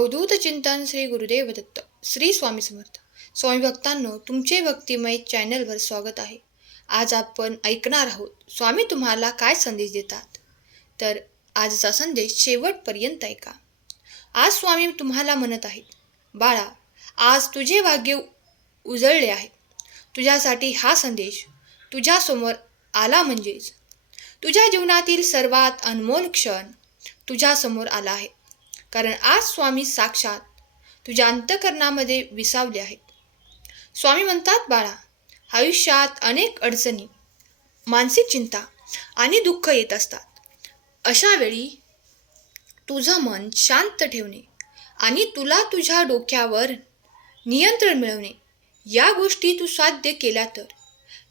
अवधूत चिंतन श्री गुरुदेव दत्त श्री स्वामी समर्थ. स्वामी भक्तांनो, तुमचे भक्तिमय चॅनलवर स्वागत आहे. आज आपण ऐकणार आहोत स्वामी तुम्हाला काय संदेश देतात. तर आजचा संदेश शेवटपर्यंत ऐका. आज स्वामी तुम्हाला म्हणत आहेत, बाळा, आज तुझे भाग्य उजळले आहे. तुझ्यासाठी हा संदेश तुझ्यासमोर आला म्हणजेच तुझ्या जीवनातील सर्वात अनमोल क्षण तुझ्यासमोर आला आहे. कारण आज स्वामी साक्षात तुझ्या अंतःकरणामध्ये विसावले आहेत. स्वामी म्हणतात, बाळा, आयुष्यात अनेक अडचणी, मानसिक चिंता आणि दुःख येत असतात. अशा वेळी तुझं मन शांत ठेवणे आणि तुला तुझ्या डोक्यावर नियंत्रण मिळवणे, या गोष्टी तू साध्य केल्या तर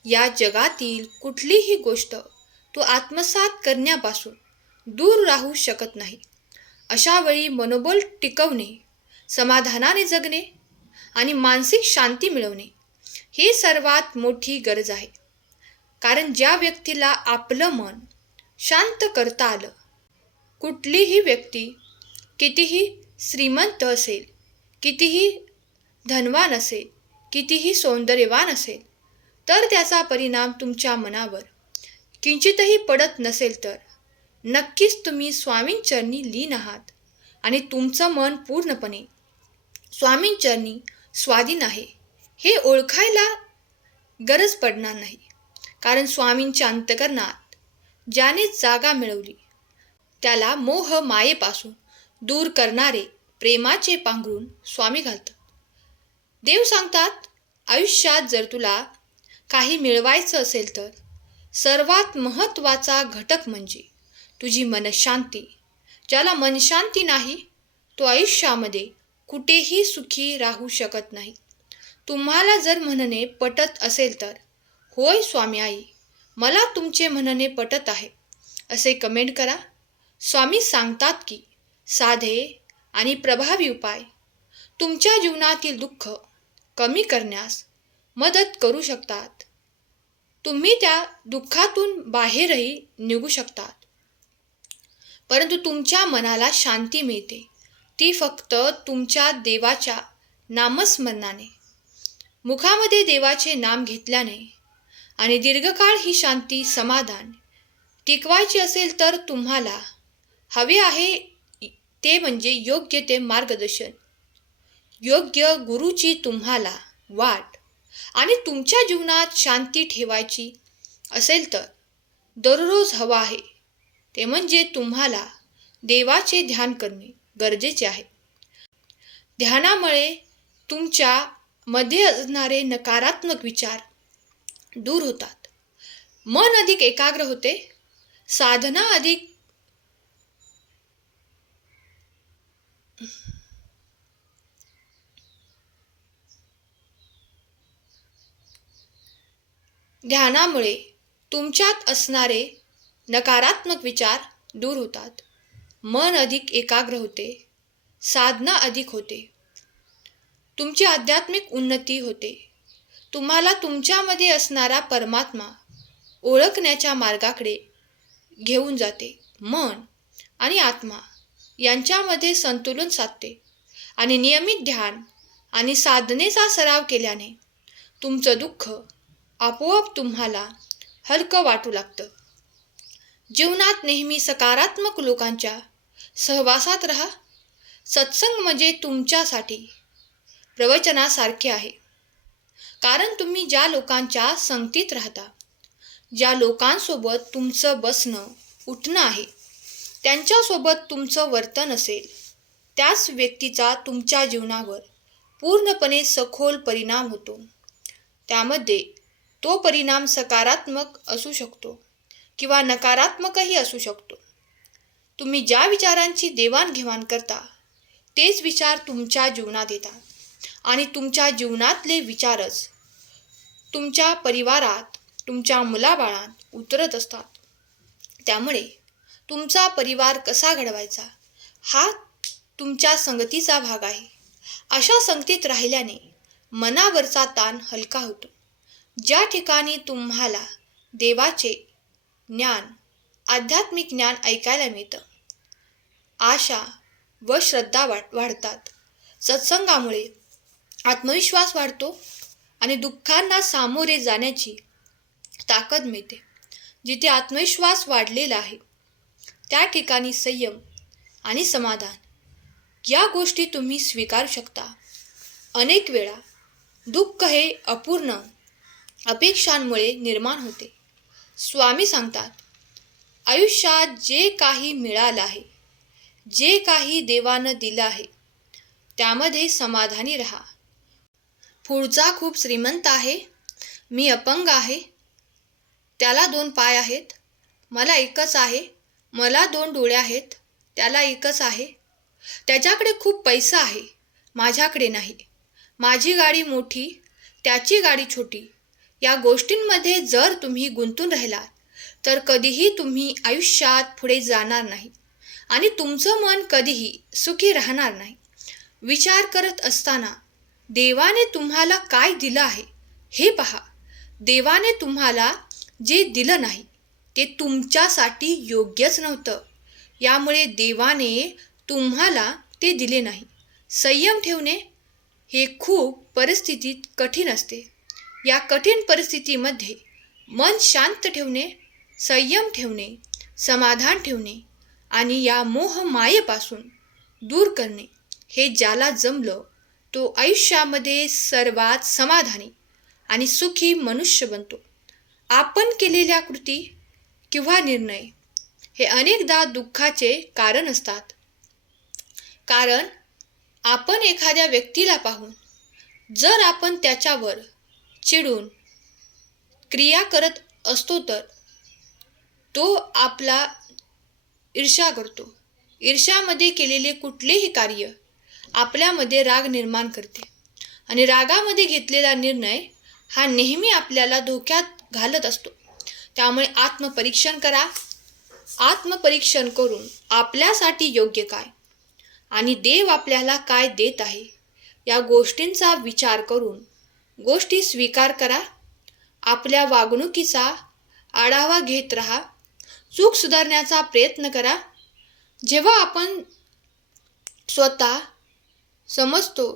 या जगातील कुठलीही गोष्ट तू आत्मसात करण्यापासून दूर राहू शकत नाही. अशा वेळी मनोबल टिकवणे, समाधानाने जगणे आणि मानसिक शांती मिळवणे ही सर्वात मोठी गरज आहे. कारण ज्या व्यक्तीला आपलं मन शांत करता आलं, कुठलीही व्यक्ती कितीही श्रीमंत असेल, कितीही धनवान असेल, कितीही सौंदर्यवान असेल, तर त्याचा परिणाम तुमच्या मनावर किंचितही पडत नसेल तर नक्कीच तुम्ही स्वामींचरणी लीन आहात आणि तुमचं मन पूर्णपणे स्वामींचरणी स्वाधीन आहे हे ओळखायला गरज पडणार नाही. कारण स्वामींच्या अंतःकरणात ज्याने जागा मिळवली त्याला मोह मायेपासून दूर करणारे प्रेमाचे पांघरून स्वामी घालतात. देव सांगतात, आयुष्यात जर तुला काही मिळवायचं असेल तर सर्वात महत्त्वाचा घटक म्हणजे तुझी मनशांती. ज्याला मनशांती नाही तो आयुष्यामध्ये कुठेही सुखी राहू शकत नाही. तुम्हाला जर म्हणणे पटत असेल तर होय स्वामी आई, मला तुमचे म्हणणे पटत आहे असे कमेंट करा. स्वामी सांगतात की साधे आणि प्रभावी उपाय तुमच्या जीवनातील दुःख कमी करण्यास मदत करू शकतात. तुम्ही त्या दुःखातून बाहेरही निघू शकतात. परंतु तुमच्या मनाला शांती मिळते ती फक्त तुमच्या देवाच्या नामस्मरणाने, मुखामध्ये देवाचे नाम घेतल्याने. आणि दीर्घकाळ ही शांती, समाधान टिकवायची असेल तर तुम्हाला हवे आहे ते म्हणजे योग्य ते मार्गदर्शन, योग्य गुरुची तुम्हाला वाट. आणि तुमच्या जीवनात शांती ठेवायची असेल तर दररोज हवा आहे ते म्हणजे तुम्हाला देवाचे ध्यान करणे गरजेचे आहे. ध्यानामुळे तुमच्या मध्ये असणारे नकारात्मक विचार दूर होतात, मन अधिक एकाग्र होते, साधना अधिक ध्यानामुळे तुमच्यात असणारे नकारात्मक विचार दूर होतात, मन अधिक एकाग्र होते, साधना अधिक होते, तुमची आध्यात्मिक उन्नती होते. तुम्हाला तुमच्यामध्ये असणारा परमात्मा ओळखण्याच्या मार्गाकडे घेऊन जाते. मन आणि आत्मा यांच्यामध्ये संतुलन साधते. आणि नियमित ध्यान आणि साधनेचा सराव केल्याने तुमचं दुःख आपोआप तुम्हाला हलकं वाटू लागतं. जीवनात नेहमी सकारात्मक लोकांच्या सहवासात राहा. सत्संग म्हणजे तुमच्यासाठी प्रवचनासारखे आहे. कारण तुम्ही ज्या लोकांच्या संगतीत राहता, ज्या लोकांसोबत तुमचं बसणं उठणं आहे, त्यांच्यासोबत तुमचं वर्तन असेल, त्याच व्यक्तीचा तुमच्या जीवनावर पूर्णपणे सखोल परिणाम होतो. त्यामध्ये तो परिणाम सकारात्मक असू शकतो किंवा नकारात्मकही असू शकतो. तुम्ही ज्या विचारांची देवाणघेवाण करता तेच विचार तुमच्या जीवनात येतात आणि तुमच्या जीवनातले विचारच तुमच्या परिवारात, तुमच्या मुलाबाळांत उतरत असतात. त्यामुळे तुमचा परिवार कसा घडवायचा हा तुमच्या संगतीचा भाग आहे. अशा संगतीत राहिल्याने मनावरचा ताण हलका होतो. ज्या ठिकाणी तुम्हाला देवाचे ज्ञान, आध्यात्मिक ज्ञान ऐकायला मिळतं, आशा व श्रद्धा वाढतात. सत्संगामुळे आत्मविश्वास वाढतो आणि दुःखांना सामोरे जाण्याची ताकद मिळते. जिथे आत्मविश्वास वाढलेला आहे त्या ठिकाणी संयम आणि समाधान या गोष्टी तुम्ही स्वीकारू शकता. अनेक वेळा दुःख हे अपूर्ण अपेक्षांमुळे निर्माण होते. स्वामी सांगतात, आयुष्यात जे काही मिळालं आहे, जे काही देवानं दिलं आहे, त्यामध्ये समाधानी राहा. पुढचा खूप श्रीमंत आहे, मी अपंग आहे, त्याला 2 पाय आहेत, मला एकच आहे, मला 2 डोळे आहेत, त्याला एकच आहे, त्याच्याकडे खूप पैसा आहे, माझ्याकडे नाही, माझी गाडी मोठी, त्याची गाडी छोटी. या गोष्टींमध्ये जर तुम्ही गुंतून राहिलात तर कधीही तुम्ही आयुष्यात पुढे जाणार नाही आणि तुमचं मन कधीही सुखी राहणार नाही. विचार करत असताना देवाने तुम्हाला काय दिलं आहे हे पहा. देवाने तुम्हाला जे दिलं नाही ते तुमच्यासाठी योग्यच नव्हतं, यामुळे देवाने तुम्हाला ते दिले नाही. संयम ठेवणे हे खूप परिस्थितीत कठीण असते. या कठीण परिस्थितीमध्ये मन शांत ठेवणे, संयम ठेवणे, समाधान ठेवणे आणि या मोहमायेपासून दूर करणे हे ज्याला जमलं तो आयुष्यामध्ये सर्वात समाधानी आणि सुखी मनुष्य बनतो. आपण केलेल्या कृती किंवा निर्णय हे अनेकदा दुःखाचे कारण असतात. कारण आपण एखाद्या व्यक्तीला पाहून जर आपण त्याच्यावर चिडून क्रिया करत असतो तर तो आपला ईर्ष्या करतो. ईर्ष्यामध्ये केलेले कुठलेही कार्य आपल्यामध्ये राग निर्माण करते आणि रागामध्ये घेतलेला निर्णय हा नेहमी आपल्याला धोक्यात घालत असतो. त्यामुळे आत्मपरीक्षण करा. आत्मपरीक्षण करून आपल्यासाठी योग्य काय आणि देव आपल्याला काय देत आहे या गोष्टींचा विचार करून गोष्टी स्वीकार करा. आपल्या वागणुकीचा आढावा घेत राहा. चूक सुधारण्याचा प्रयत्न करा. जेव्हा आपण स्वतः समजतो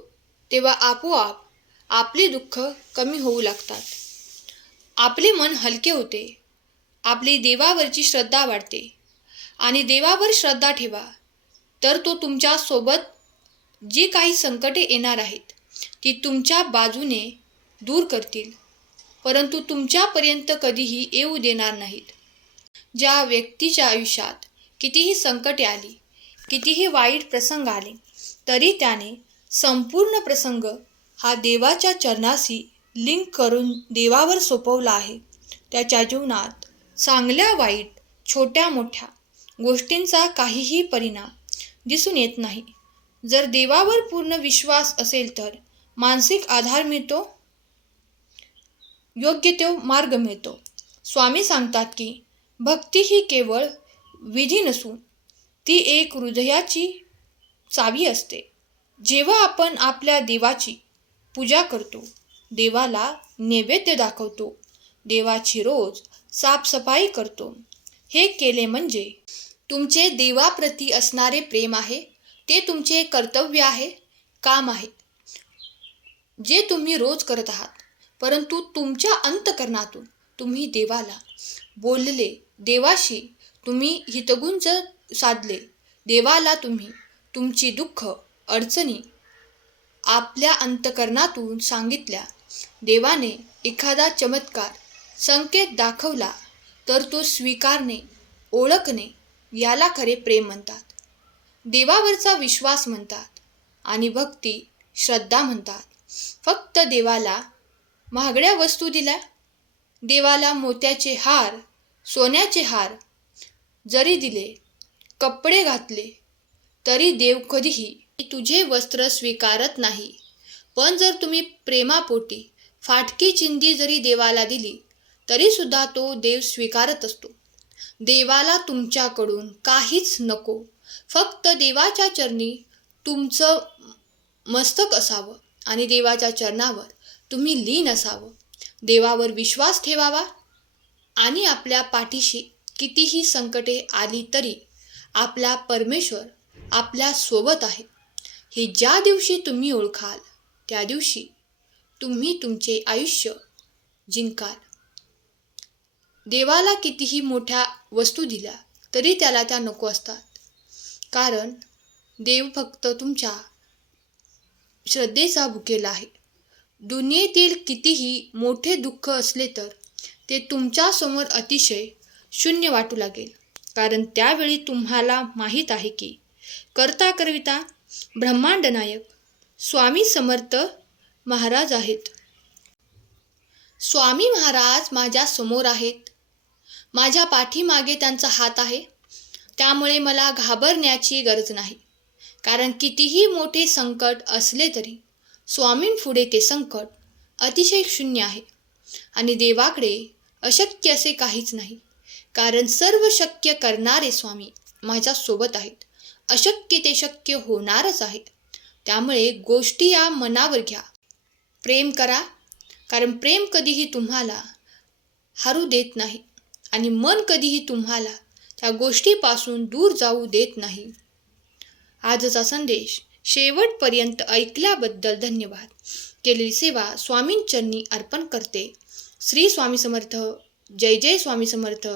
तेव्हा आपोआप आपली दुःख कमी होऊ लागतात. आपले मन हलके होते. आपली देवावरची श्रद्धा वाढते आणि देवावर श्रद्धा ठेवा तर तो तुमच्या सोबत जी काही संकटे येणार आहेत ती तुमच्या बाजूने दूर करतील, परंतु तुमच्यापर्यंत कधीही येऊ देणार नाहीत. ज्या व्यक्तीच्या आयुष्यात कितीही संकटे आली, कितीही वाईट प्रसंग आले, तरी त्याने संपूर्ण प्रसंग हा देवाच्या चरणाशी लिंक करून देवावर सोपवला आहे. त्याच्या जीवनात चांगल्या वाईट छोट्या मोठ्या गोष्टींचा काहीही परिणाम दिसून येत नाही. जर देवावर पूर्ण विश्वास असेल तर मानसिक आधार मिळतो, योग्य तो मार्ग मिळतो. स्वामी सांगतात की भक्ती ही केवळ विधी नसून ती एक हृदयाची चावी असते. जेव्हा आपण आपल्या देवाची पूजा करतो, देवाला नैवेद्य दाखवतो, देवाची रोज साफसफाई करतो, हे केले म्हणजे तुमचे देवाप्रती असणारे प्रेम आहे. ते तुमचे कर्तव्य आहे, काम आहे जे तुम्ही रोज करत आहात. परंतु तुमच्या अंतःकरणातून तुम्ही देवाला बोलले, देवाशी तुम्ही हितगुंज साधले, देवाला तुम्ही तुमची दुःख अडचणी आपल्या अंतःकरणातून सांगितल्या, देवाने एखादा चमत्कार संकेत दाखवला तर तो स्वीकारणे, ओळखणे याला खरे प्रेम म्हणतात. देवावरचा विश्वास म्हणतात आणि भक्ती श्रद्धा म्हणतात. फक्त देवाला महागड्या वस्तू दिल्या, देवाला मोत्याचे हार, सोन्याचे हार जरी दिले, कपडे घातले तरी देव कधीही तुझे वस्त्र स्वीकारत नाही. पण जर तुम्ही प्रेमापोटी फाटकी चिंधी जरी देवाला दिली तरी सुद्धा तो देव स्वीकारत असतो. देवाला तुमच्याकडून काहीच नको, फक्त देवाच्या चरणी तुमचं मस्तक असावं आणि देवाच्या चरणावर तुम्ही लीन असावं. देवावर विश्वास ठेवावा आणि आपल्या पाठीशी कितीही संकटे आली तरी आपला परमेश्वर आपल्या सोबत आहे हे ज्या दिवशी तुम्ही ओळखाल त्या दिवशी तुम्ही तुमचे आयुष्य जिंकाल. देवाला कितीही मोठ्या वस्तू दिल्या तरी त्याला त्या नको असतात, कारण देव फक्त तुमच्या श्रद्धेचा भुकेला आहे. दुनियेतील कितीही मोठे दुःख असले तर ते तुमच्यासमोर अतिशय शून्य वाटू लागेल, कारण त्यावेळी तुम्हाला माहीत आहे की करता करविता ब्रह्मांड नायक स्वामी समर्थ महाराज आहेत. स्वामी महाराज माझ्या समोर आहेत. माझ्या पाठीमागे त्यांचा हात आहे. त्यामुळे मला घाबरण्याची गरज नाही, कारण कितीही मोठे संकट असले तरी स्वामींपुढे ते संकट अतिशय शून्य आहे. आणि देवाकडे अशक्य असे काहीच नाही, कारण सर्व शक्य करणारे स्वामी माझ्या सोबत आहेत. अशक्य ते शक्य होणारच आहे. त्यामुळे गोष्टी या मनावर घ्या, प्रेम करा, कारण प्रेम कधीही तुम्हाला हरू देत नाही आणि मन कधीही तुम्हाला त्या गोष्टीपासून दूर जाऊ देत नाही. आजचा संदेश शेवटपर्यंत ऐकल्याबद्दल धन्यवाद. केलेली सेवा स्वामींचरणी अर्पण करते. श्री स्वामी समर्थ. जय जय स्वामी समर्थ.